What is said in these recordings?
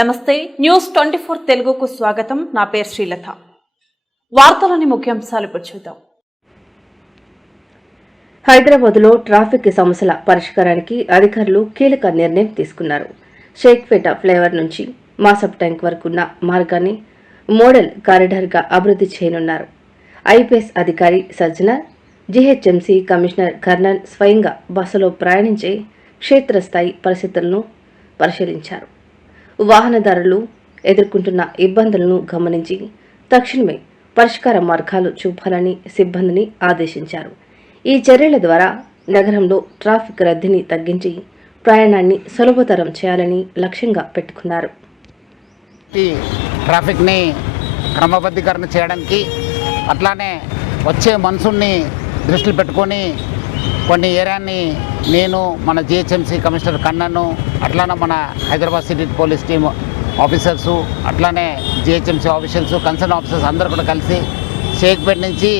నమస్తే న్యూస్ 24 తెలుగుకు స్వాగతం. నా పేరు శ్రీలత. వార్తలోని ముఖ్యాంశాలు చూద్దాం. హైదరాబాద్లో ట్రాఫిక్ సమస్యల పరిష్కారానికి అధికారులు కీలక నిర్ణయం తీసుకున్నారు. షేక్పేట ఫ్లైఓవర్ నుంచి మాసప్ ట్యాంక్ వరకున్న మార్గాన్ని మోడల్ కారిడార్గా అభివృద్ధి చేయనున్నారు. ఐపీఎస్ అధికారి సజ్జనర్, జీహెచ్ఎంసీ కమిషనర్ కర్నల్ స్వయంగా బస్సులో ప్రయాణించే క్షేత్రస్థాయి పరిస్థితులను పరిశీలించారు. వాహనదారులు ఎదుర్కొంటున్న ఇబ్బందులను గమనించి తక్షణమే పరిష్కార మార్గాలు చూపాలని సిబ్బందిని ఆదేశించారు. ఈ చర్యల ద్వారా నగరంలో ట్రాఫిక్ రద్దీని తగ్గించి ప్రయాణాన్ని సులభతరం చేయాలని లక్ష్యంగా పెట్టుకున్నారు. ట్రాఫిక్ని క్రమబద్ధీకరణ చేయడానికి అట్లానే వచ్చే మన్సూన్ని దృష్టిలో పెట్టుకొని కొన్ని ఏరియాని నేను మన జిహెచ్ఎంసీ కమిషనర్ కన్నను అట్లానే మన Hyderabad city police team officers అట్లానే జిహెచ్ఎంసీ ఆఫీసర్స్ కన్సర్న్ ఆఫీసర్స్ అందరూ కూడా కలిసి షేక్పేట నుంచి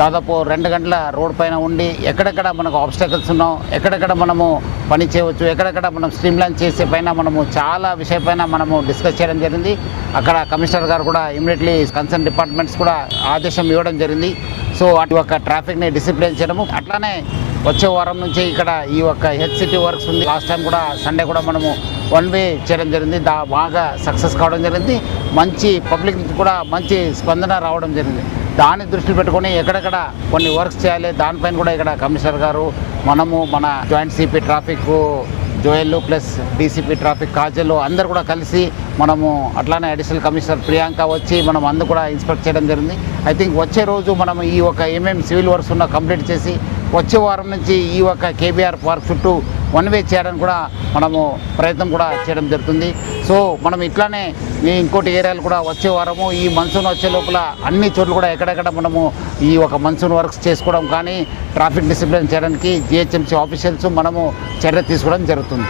దాదాపు 2 గంటల రోడ్ పైన ఉండి ఎక్కడెక్కడ మనకు ఆబ్స్టాకల్స్ ఉన్నాం, ఎక్కడెక్కడ మనము పని చేయవచ్చు, ఎక్కడెక్కడ మనం స్ట్రీమ్లైన్ చేసే పైన మనము చాలా విషయపైన మనము డిస్కస్ చేయడం జరిగింది. అక్కడ కమిషనర్ గారు కూడా ఇమీడియట్లీ కన్సర్న్ డిపార్ట్మెంట్స్ కూడా ఆదేశం ఇవ్వడం జరిగింది. సో అటు ఒక ట్రాఫిక్ని డిసిప్లిన్ చేయడము అట్లానే వచ్చే వారం నుంచి ఇక్కడ ఈ ఒక హెచ్సిటీ వర్క్స్ ఉంది. లాస్ట్ టైం కూడా సండే కూడా మనము 1 వే చేయడం జరిగింది. బాగా సక్సెస్ కావడం జరిగింది. మంచి పబ్లిక్ నుంచి కూడా మంచి స్పందన రావడం జరిగింది. దాన్ని దృష్టిలో పెట్టుకొని ఎక్కడెక్కడ కొన్ని వర్క్స్ చేయాలి దానిపైన కూడా ఇక్కడ కమిషనర్ గారు మనము మన joint CP traffic Joel plus DCP traffic Kajal అందరు కూడా కలిసి మనము అట్లానే అడిషనల్ కమిషనర్ ప్రియాంక వచ్చి మనం అందరూ కూడా ఇన్స్పెక్ట్ చేయడం జరిగింది. ఐ థింక్ వచ్చే రోజు మనం ఈ ఒక ఏమేమి సివిల్ వర్క్స్ ఉన్నా కంప్లీట్ చేసి వచ్చే వారం నుంచి ఈ ఒక కేబీఆర్ పార్క్ చుట్టూ 1 వే చేయడానికి కూడా మనము ప్రయత్నం కూడా చేయడం జరుగుతుంది. సో మనం ఇట్లానే ఇంకోటి ఏరియాలు కూడా వచ్చే వారము ఈ మన్సూన్ వచ్చే లోపల అన్ని చోట్ల కూడా ఎక్కడెక్కడ మనము ఈ ఒక మన్సూన్ వర్క్స్ చేసుకోవడం కానీ ట్రాఫిక్ డిసిప్లిన్ చేయడానికి జిహెచ్ఎంసీ ఆఫీషియల్స్ మనము చర్య తీసుకోవడం జరుగుతుంది.